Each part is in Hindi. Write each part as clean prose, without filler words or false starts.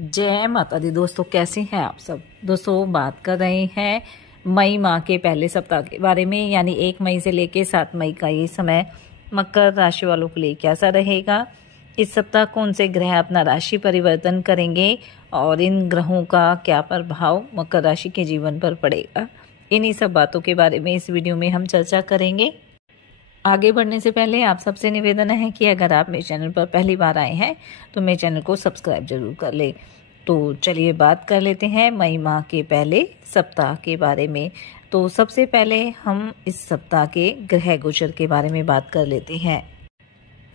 जय माता दी। दोस्तों कैसे हैं आप सब। दोस्तों बात कर रहे हैं मई माह के पहले सप्ताह के बारे में, यानी 1 मई से लेकर 7 मई का ये समय मकर राशि वालों के लिए कैसा रहेगा। इस सप्ताह कौन से ग्रह अपना राशि परिवर्तन करेंगे और इन ग्रहों का क्या प्रभाव मकर राशि के जीवन पर पड़ेगा, इन्हीं सब बातों के बारे में इस वीडियो में हम चर्चा करेंगे। आगे बढ़ने से पहले आप सबसे निवेदन है कि अगर आप मेरे चैनल पर पहली बार आए हैं तो मेरे चैनल को सब्सक्राइब जरूर कर ले। तो चलिए बात कर लेते हैं मई माह के पहले सप्ताह के बारे में। तो सबसे पहले हम इस सप्ताह के ग्रह गोचर के बारे में बात कर लेते हैं।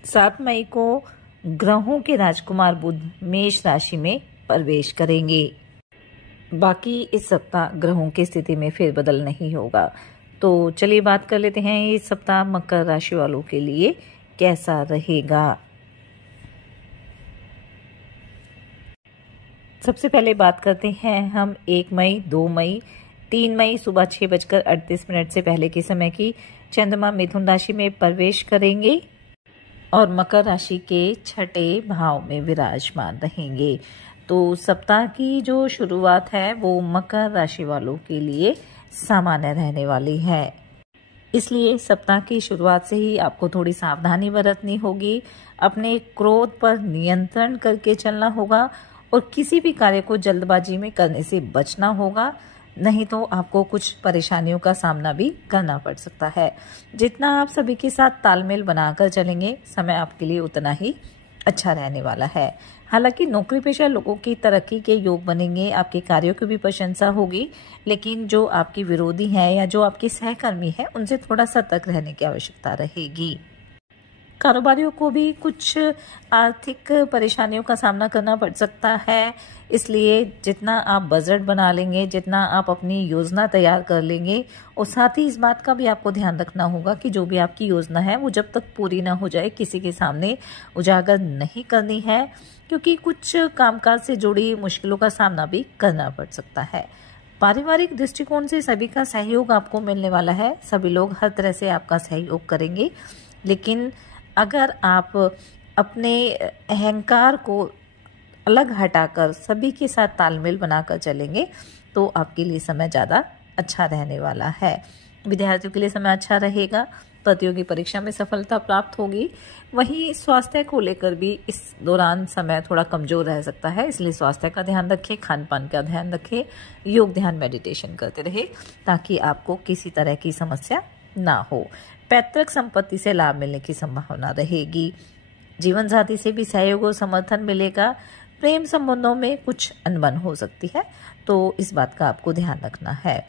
7 मई को ग्रहों के राजकुमार बुध मेष राशि में प्रवेश करेंगे। बाकी इस सप्ताह ग्रहों की स्थिति में फेरबदल नहीं होगा। तो चलिए बात कर लेते हैं इस सप्ताह मकर राशि वालों के लिए कैसा रहेगा। सबसे पहले बात करते हैं हम 1 मई, 2 मई, 3 मई सुबह 6:38 से पहले के समय की। चंद्रमा मिथुन राशि में प्रवेश करेंगे और मकर राशि के 6ठे भाव में विराजमान रहेंगे। तो सप्ताह की जो शुरुआत है वो मकर राशि वालों के लिए सामान्य रहने वाली है। इसलिए सप्ताह की शुरुआत से ही आपको थोड़ी सावधानी बरतनी होगी। अपने क्रोध पर नियंत्रण करके चलना होगा और किसी भी कार्य को जल्दबाजी में करने से बचना होगा, नहीं तो आपको कुछ परेशानियों का सामना भी करना पड़ सकता है। जितना आप सभी के साथ तालमेल बनाकर चलेंगे, समय आपके लिए उतना ही अच्छा रहने वाला है। हालांकि नौकरी पेशा लोगों की तरक्की के योग बनेंगे, आपके कार्यों की भी प्रशंसा होगी, लेकिन जो आपके विरोधी हैं या जो आपके सहकर्मी हैं उनसे थोड़ा सतर्क रहने की आवश्यकता रहेगी। कारोबारियों को भी कुछ आर्थिक परेशानियों का सामना करना पड़ सकता है, इसलिए जितना आप बजट बना लेंगे, जितना आप अपनी योजना तैयार कर लेंगे, और साथ ही इस बात का भी आपको ध्यान रखना होगा कि जो भी आपकी योजना है वो जब तक पूरी ना हो जाए किसी के सामने उजागर नहीं करनी है, क्योंकि कुछ कामकाज से जुड़ी मुश्किलों का सामना भी करना पड़ सकता है। पारिवारिक दृष्टिकोण से सभी का सहयोग आपको मिलने वाला है। सभी लोग हर तरह से आपका सहयोग करेंगे, लेकिन अगर आप अपने अहंकार को अलग हटाकर सभी के साथ तालमेल बनाकर चलेंगे तो आपके लिए समय ज़्यादा अच्छा रहने वाला है। विद्यार्थियों के लिए समय अच्छा रहेगा, प्रतियोगी परीक्षा में सफलता प्राप्त होगी। वहीं स्वास्थ्य को लेकर भी इस दौरान समय थोड़ा कमजोर रह सकता है, इसलिए स्वास्थ्य का ध्यान रखें, खान पान का ध्यान रखें, योग ध्यान मेडिटेशन करते रहे ताकि आपको किसी तरह की समस्या ना हो। पैतृक संपत्ति से लाभ मिलने की संभावना रहेगी। जीवन साथी से भी सहयोग और समर्थन मिलेगा। प्रेम संबंधों में कुछ अनबन हो सकती है, तो इस बात का आपको ध्यान रखना है।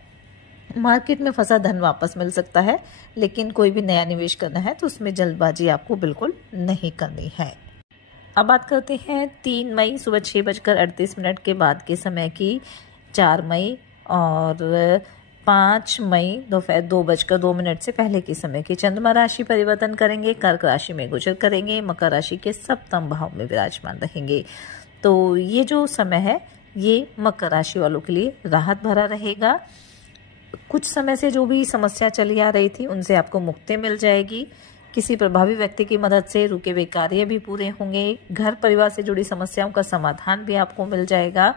मार्केट में फंसा धन वापस मिल सकता है, लेकिन कोई भी नया निवेश करना है तो उसमें जल्दबाजी आपको बिल्कुल नहीं करनी है। अब बात करते हैं 3 मई सुबह 6:38 के बाद के समय की। 4 मई और 5 मई दोपहर 2:02 से पहले के समय की। चंद्रमा राशि परिवर्तन करेंगे, कर्क राशि में गोचर करेंगे, मकर राशि के 7वें भाव में विराजमान रहेंगे। तो ये जो समय है ये मकर राशि वालों के लिए राहत भरा रहेगा। कुछ समय से जो भी समस्या चली आ रही थी उनसे आपको मुक्ति मिल जाएगी। किसी प्रभावी व्यक्ति की मदद से रुके हुए कार्य भी पूरे होंगे। घर परिवार से जुड़ी समस्याओं का समाधान भी आपको मिल जाएगा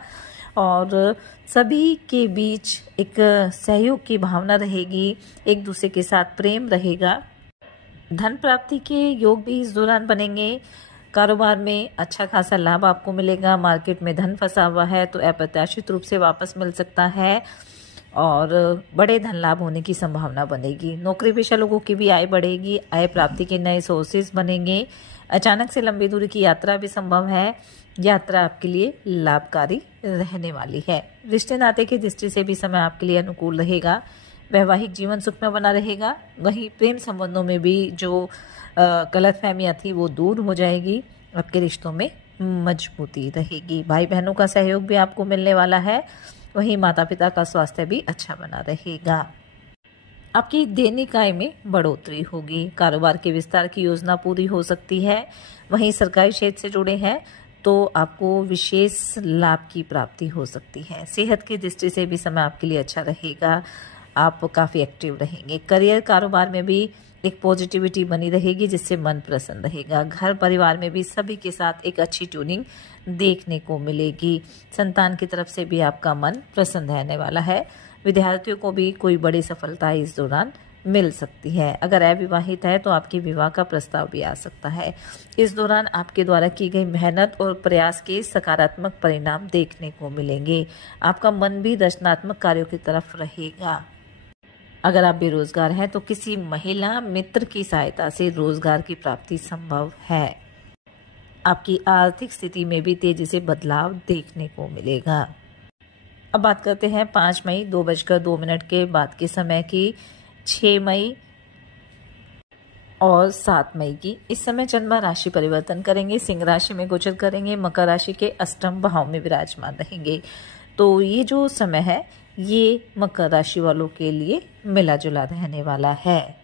और सभी के बीच एक सहयोग की भावना रहेगी, एक दूसरे के साथ प्रेम रहेगा। धन प्राप्ति के योग भी इस दौरान बनेंगे। कारोबार में अच्छा खासा लाभ आपको मिलेगा। मार्केट में धन फंसा हुआ है तो अप्रत्याशित रूप से वापस मिल सकता है और बड़े धन लाभ होने की संभावना बनेगी। नौकरी पेशा लोगों की भी आय बढ़ेगी, आय प्राप्ति के नए सोर्सेज बनेंगे। अचानक से लंबी दूरी की यात्रा भी संभव है। यात्रा आपके लिए लाभकारी रहने वाली है। रिश्ते नाते की दृष्टि से भी समय आपके लिए अनुकूल रहेगा। वैवाहिक जीवन सुखमय बना रहेगा। वहीं प्रेम संबंधों में भी जो गलतफहमियां थी वो दूर हो जाएगी। आपके रिश्तों में मजबूती रहेगी। भाई बहनों का सहयोग भी आपको मिलने वाला है। वहीं माता पिता का स्वास्थ्य भी अच्छा बना रहेगा। आपकी दैनिक आय में बढ़ोतरी होगी। कारोबार के विस्तार की योजना पूरी हो सकती है। वहीं सरकारी क्षेत्र से जुड़े हैं तो आपको विशेष लाभ की प्राप्ति हो सकती है। सेहत की दृष्टि से भी समय आपके लिए अच्छा रहेगा। आप काफ़ी एक्टिव रहेंगे। करियर कारोबार में भी एक पॉजिटिविटी बनी रहेगी जिससे मन प्रसन्न रहेगा। घर परिवार में भी सभी के साथ एक अच्छी ट्यूनिंग देखने को मिलेगी। संतान की तरफ से भी आपका मन प्रसन्न रहने वाला है। विद्यार्थियों को भी कोई बड़ी सफलता इस दौरान मिल सकती है। अगर अविवाहित है तो आपके विवाह का प्रस्ताव भी आ सकता है। इस दौरान आपके द्वारा की गई मेहनत और प्रयास के सकारात्मक परिणाम देखने को मिलेंगे। आपका मन भी रचनात्मक कार्यों की तरफ रहेगा। अगर आप बेरोजगार हैं तो किसी महिला मित्र की सहायता से रोजगार की प्राप्ति संभव है। आपकी आर्थिक स्थिति में भी तेजी से बदलाव देखने को मिलेगा। अब बात करते हैं 5 मई 2:02 के बाद के समय की, 6 मई और 7 मई की। इस समय चंद्रमा राशि परिवर्तन करेंगे, सिंह राशि में गोचर करेंगे, मकर राशि के अष्टम भाव में विराजमान रहेंगे। तो ये जो समय है ये मकर राशि वालों के लिए मिला जुला रहने वाला है।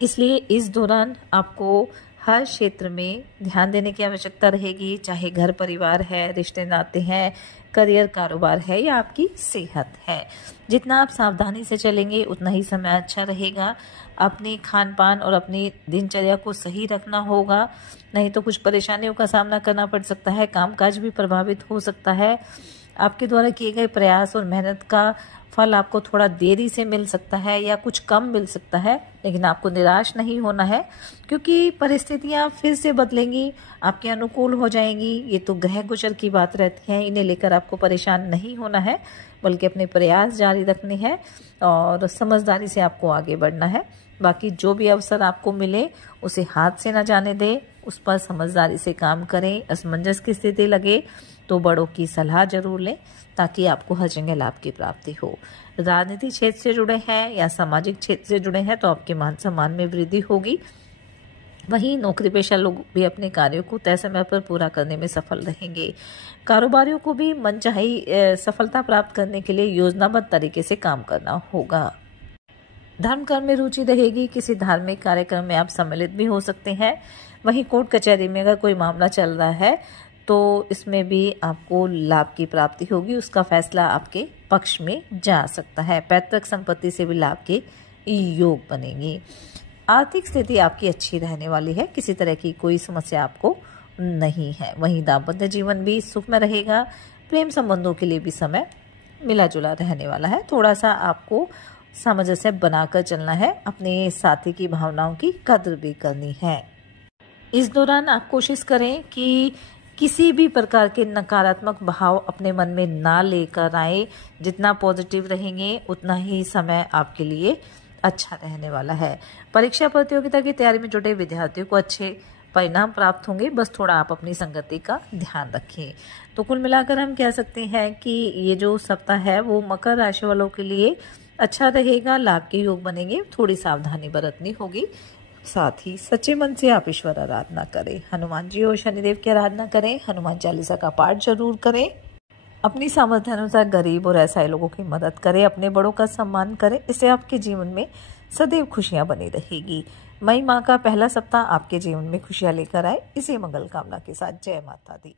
इसलिए इस दौरान आपको हर क्षेत्र में ध्यान देने की आवश्यकता रहेगी, चाहे घर परिवार है, रिश्ते नाते हैं, करियर कारोबार है या आपकी सेहत है। जितना आप सावधानी से चलेंगे उतना ही समय अच्छा रहेगा। अपने खान पान और अपनी दिनचर्या को सही रखना होगा, नहीं तो कुछ परेशानियों का सामना करना पड़ सकता है। कामकाज भी प्रभावित हो सकता है। आपके द्वारा किए गए प्रयास और मेहनत का फल आपको थोड़ा देरी से मिल सकता है या कुछ कम मिल सकता है, लेकिन आपको निराश नहीं होना है क्योंकि परिस्थितियां फिर से बदलेंगी, आपके अनुकूल हो जाएंगी। ये तो ग्रह गोचर की बात रहती है, इन्हें लेकर आपको परेशान नहीं होना है, बल्कि अपने प्रयास जारी रखने हैं और समझदारी से आपको आगे बढ़ना है। बाकी जो भी अवसर आपको मिले उसे हाथ से न जाने दें, उस पर समझदारी से काम करें। असमंजस की स्थिति लगे तो बड़ों की सलाह जरूर लें ताकि आपको हर जगह लाभ की प्राप्ति हो। राजनीतिक क्षेत्र से जुड़े हैं या सामाजिक क्षेत्र से जुड़े हैं तो आपके मान सम्मान में वृद्धि होगी। वहीं नौकरी पेशा लोग भी अपने कार्यों को तय समय पर पूरा करने में सफल रहेंगे। कारोबारियों को भी मनचाही सफलता प्राप्त करने के लिए योजनाबद्ध तरीके से काम करना होगा। धर्म कर्म में रुचि रहेगी, किसी धार्मिक कार्यक्रम में आप सम्मिलित भी हो सकते हैं। वहीं कोर्ट कचहरी में अगर कोई मामला चल रहा है तो इसमें भी आपको लाभ की प्राप्ति होगी, उसका फैसला आपके पक्ष में जा सकता है। पैतृक संपत्ति से भी लाभ के योग बनेंगे। आर्थिक स्थिति आपकी अच्छी रहने वाली है, किसी तरह की कोई समस्या आपको नहीं है। वहीं दाम्पत्य जीवन भी सुख में रहेगा। प्रेम संबंधों के लिए भी समय मिला जुला रहने वाला है। थोड़ा सा आपको सामंजस्य बनाकर चलना है, अपने साथी की भावनाओं की कद्र भी करनी है। इस दौरान आप कोशिश करें कि किसी भी प्रकार के नकारात्मक भाव अपने मन में ना लेकर आए। जितना पॉजिटिव रहेंगे उतना ही समय आपके लिए अच्छा रहने वाला है। परीक्षा प्रतियोगिता की तैयारी में जुटे विद्यार्थियों को अच्छे परिणाम प्राप्त होंगे, बस थोड़ा आप अपनी संगति का ध्यान रखें। तो कुल मिलाकर हम कह सकते हैं कि ये जो सप्ताह है वो मकर राशि वालों के लिए अच्छा रहेगा, लाभ के योग बनेंगे। थोड़ी सावधानी बरतनी होगी। साथ ही सच्चे मन से आप ईश्वर आराधना करें, हनुमान जी और शनिदेव की आराधना करें, हनुमान चालीसा का पाठ जरूर करें। अपनी सामर्थ्य अनुसार गरीब और असहाय लोगों की मदद करें, अपने बड़ों का सम्मान करें। इससे आपके जीवन में सदैव खुशियां बनी रहेगी। मई माह का पहला सप्ताह आपके जीवन में खुशियां लेकर आए, इसी मंगल कामना के साथ जय माता दी।